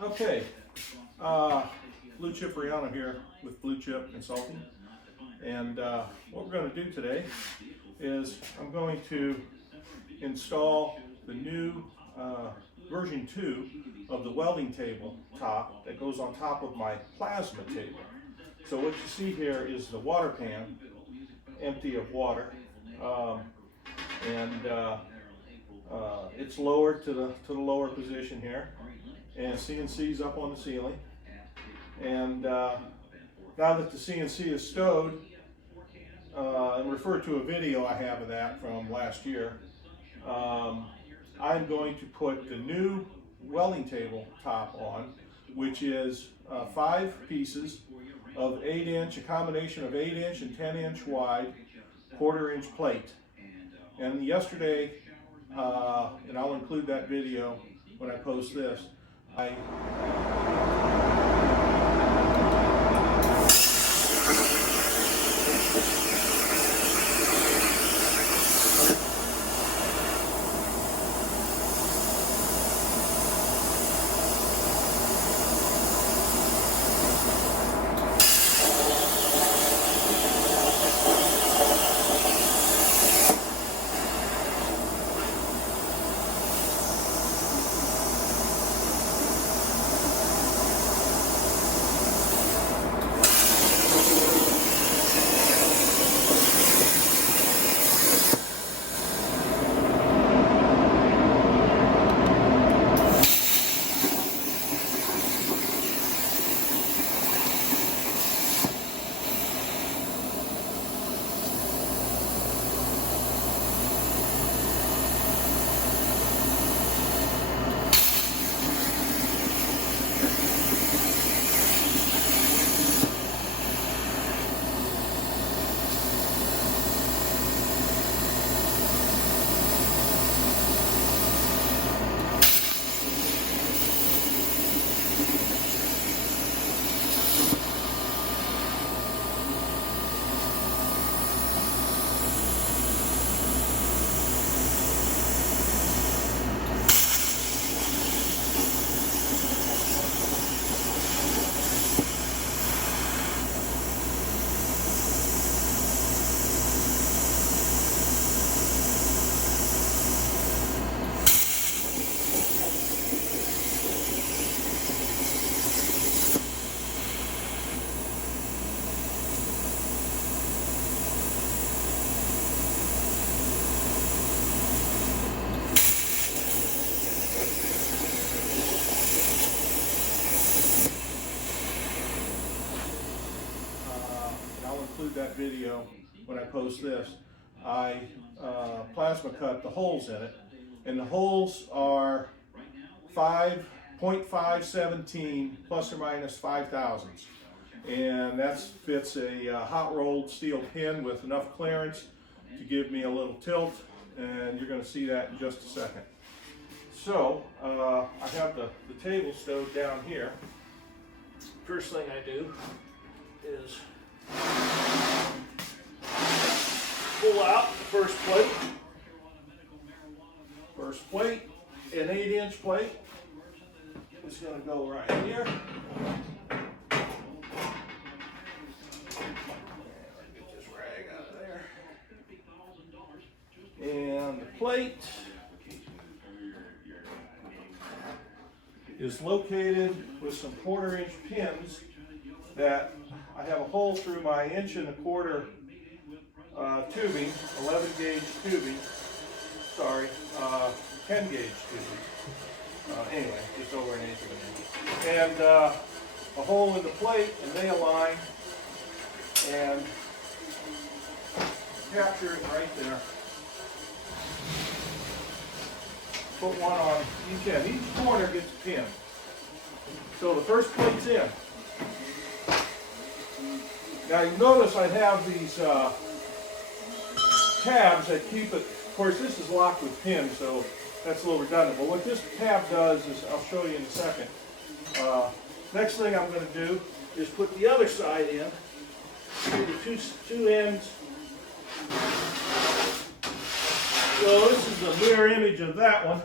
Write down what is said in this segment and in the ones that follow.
Okay, Blue Chip Rihanna here with Blue Chip Consulting, and what we're going to do today is I'm going to install the new version 2 of the welding table top that goes on top of my plasma table. So what you see here is the water pan, empty of water, and it's lowered to the lower position here, and CNC's up on the ceiling. And now that the CNC is stowed, and refer to a video I have of that from last year, I'm going to put the new welding table top on, which is 5 pieces of 8-inch, a combination of 8-inch and 10-inch wide, 1/4-inch plate. And yesterday, and I'll include that video when I post this, include that video when I post this. I plasma cut the holes in it, and the holes are 5.517 plus or minus 5 thousandths, and that fits a hot rolled steel pin with enough clearance to give me a little tilt, and you're going to see that in just a second. So I have the table stowed down here. First thing I do is pull out the first plate. First plate, an 8-inch plate. It's going to go right here. Get this rag out of there. And the plate is located with some 1/4-inch pins that I have a hole through my 1.25 tubing, 11 gauge tubing, 10 gauge tubing. Anyway, just over 1 inch of it. And a hole in the plate, and they align and capture it right there. Put one on each end. Each corner gets a pin. So the first plate's in. Now you notice I have these tabs that keep it. Of course, this is locked with pins, so that's a little redundant. But what this tab does is, I'll show you in a second. Next thing I'm going to do is put the other side in. The two ends. So this is a mirror image of that one.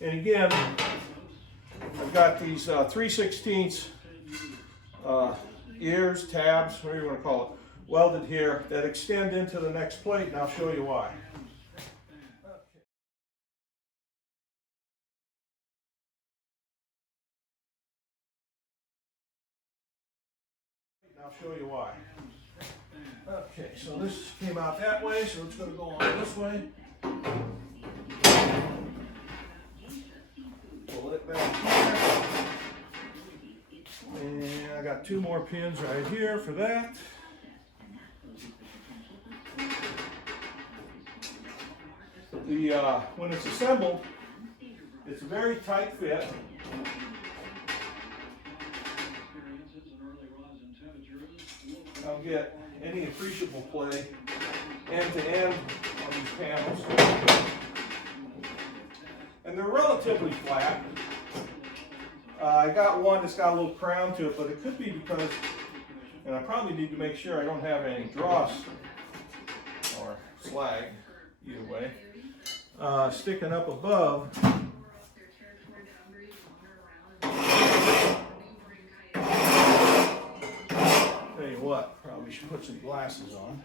And again, I I've got these 3/16 ears, tabs, whatever you want to call it, welded here that extend into the next plate, and I'll show you why. I'll show you why. Okay, so this came out that way, so it's going to go on this way. Pull it back here. And I got 2 more pins right here for that. When it's assembled, it's a very tight fit. I'll get any appreciable play end to end on these panels. And they're relatively flat. I got one that's got a little crown to it, but it could be because, and I probably need to make sure I don't have any dross or slag, either way, sticking up above. Tell you what, probably should put some glasses on.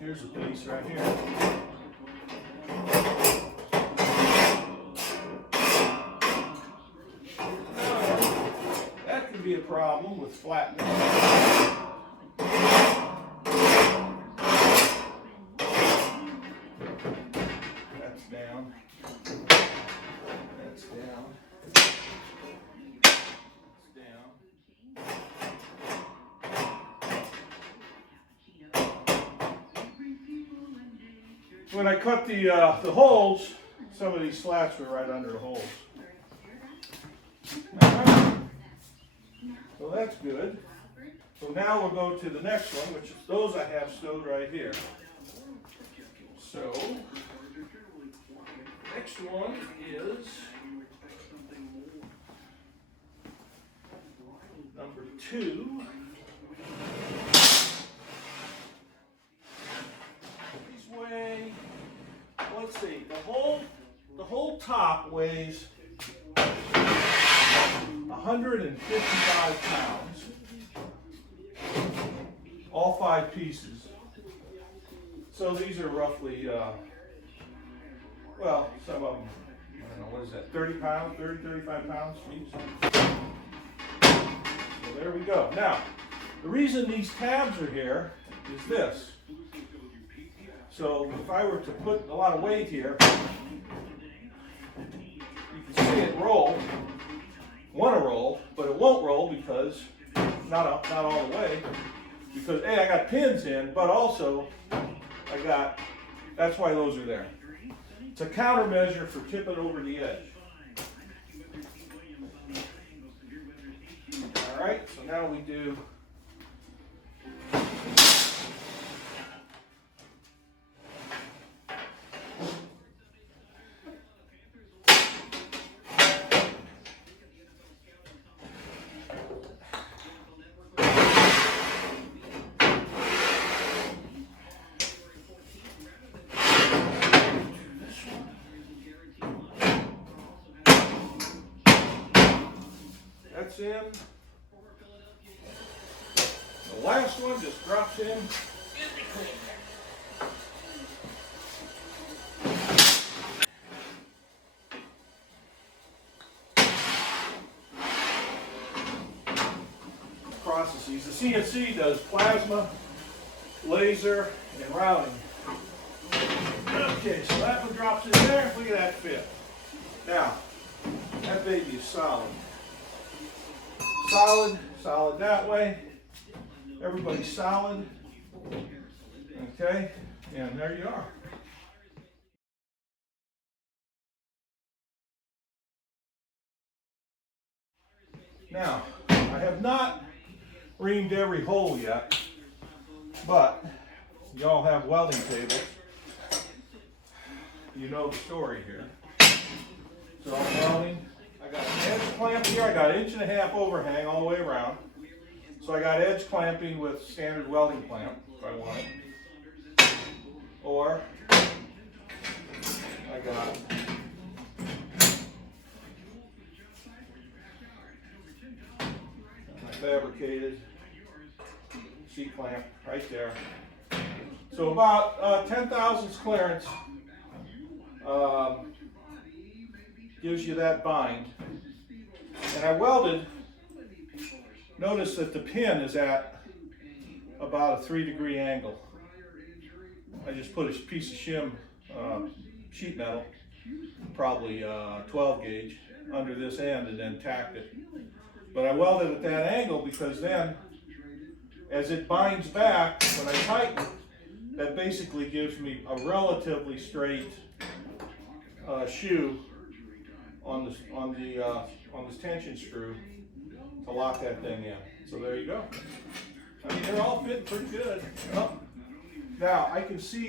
Here's a piece right here. That can be a problem with flatness. That's down. That's down. When I cut the holes, some of these slats were right under the holes. Right. So that's good. So now we'll go to the next one, which is those I have stowed right here. So next one is number 2. These weigh, let's see, the whole top weighs 155 pounds. All 5 pieces. So these are roughly, well, some of them, I don't know, what is that, 30 pounds, 35 pounds each. So there we go. Now, the reason these tabs are here is this. So if I were to put a lot of weight here, you can see it roll, want to roll, but it won't roll because, not all the way, because A, I got pins in, but also that's why those are there. It's a countermeasure for tipping over the edge. All right, so now we do in. The last one just drops in. Processes. The CNC does plasma, laser, and routing. Okay, so that one drops in there. Look at that fit. Now, that baby is solid. Solid that way. Everybody's solid. Okay, and there you are. Now, I have not reamed every hole yet, but y'all have welding tables. You know the story here. So I'm welding. I got an edge clamp here. I got 1.5 inch overhang all the way around. So I got edge clamping with standard welding clamp if I want it. Or got my fabricated C-clamp right there. So about 10 thousandths clearance gives you that bind. And I welded, notice that the pin is at about a 3-degree angle. I just put a piece of shim sheet metal, probably 12 gauge, under this end and then tacked it. But I welded at that angle because then, as it binds back, when I tighten, that basically gives me a relatively straight shoe on this tension screw to lock that thing in. So there you go. I mean, they're all fitting pretty good. Oh. Now I can see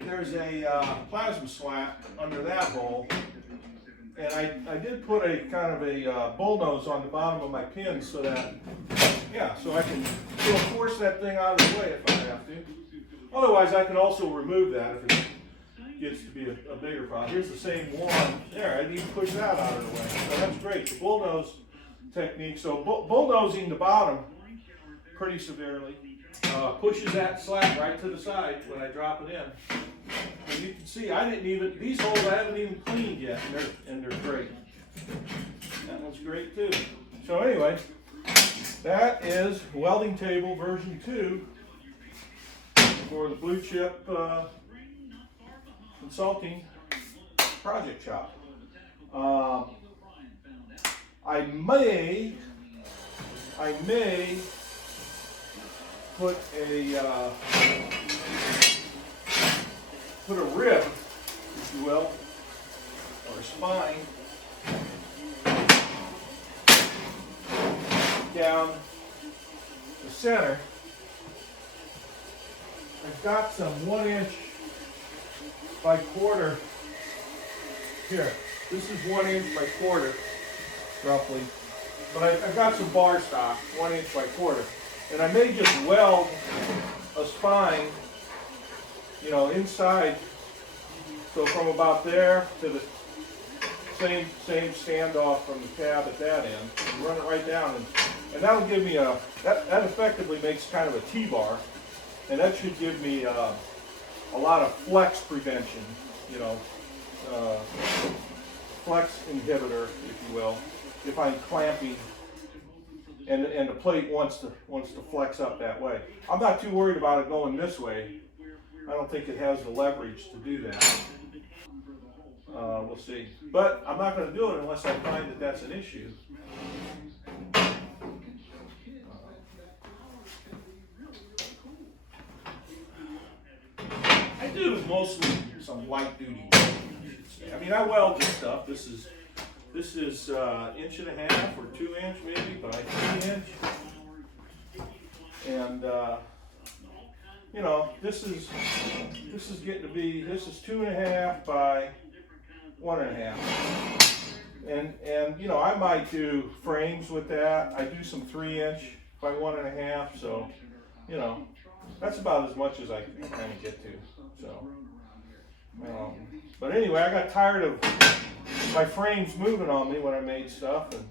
there's a plasma slat under that hole, and I did put a kind of a bullnose on the bottom of my pin so that, yeah, so I can still force that thing out of the way if I have to. Otherwise, I can also remove that if it gets to be a bigger problem. Here's the same one. There, I didn't even push that out of the way. So that's great. The bullnose technique. So bullnosing the bottom pretty severely pushes that slat right to the side when I drop it in. And you can see I didn't even, these holes I haven't even cleaned yet, and they're great. That one's great too. So anyway, that is welding table version 2 for the Blue Chip Consulting Project Shop. I may put a rib, if you will, or a spine down the center. I've got some 1" by 1/4 here. This is 1" by 1/4 roughly, but I've got some bar stock 1" by 1/4, and I may just weld a spine, you know, inside. So from about there to the same standoff from the tab at that end, and run it right down, and that'll give me that effectively makes kind of a T-bar, and that should give me a lot of flex prevention, you know, flex inhibitor, if you will, if I'm clamping and the plate wants to flex up that way. I'm not too worried about it going this way. I don't think it has the leverage to do that. We'll see. But I'm not going to do it unless I find that that's an issue. I do mostly some light duty. I mean, I weld this stuff. This is 1.5 inches or 2 inch maybe by 3 inch, and you know, this is getting to be, this is 2.5 by 1.5, and you know, I might do frames with that. I do some 3 inch by 1.5, so you know, that's about as much as I can kind of get to. So, but anyway, I got tired of my frames moving on me when I made stuff, and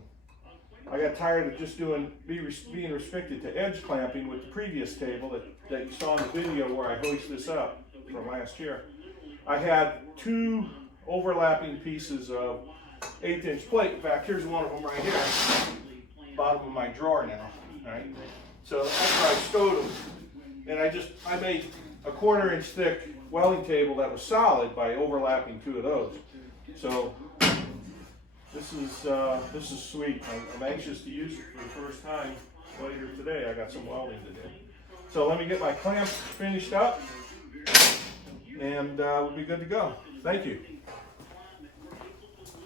I got tired of just being restricted to edge clamping with the previous table that you saw in the video where I hoisted this up from last year. I had 2 overlapping pieces of 1/8 inch plate. In fact, here's one of them right here, bottom of my drawer now. Right? So that's where I stowed them, and I made a 1/4 inch thick welding table that was solid by overlapping 2 of those. So this is sweet. I'm anxious to use it for the first time later today. I got some welding to do. So let me get my clamps finished up, and we'll be good to go. Thank you.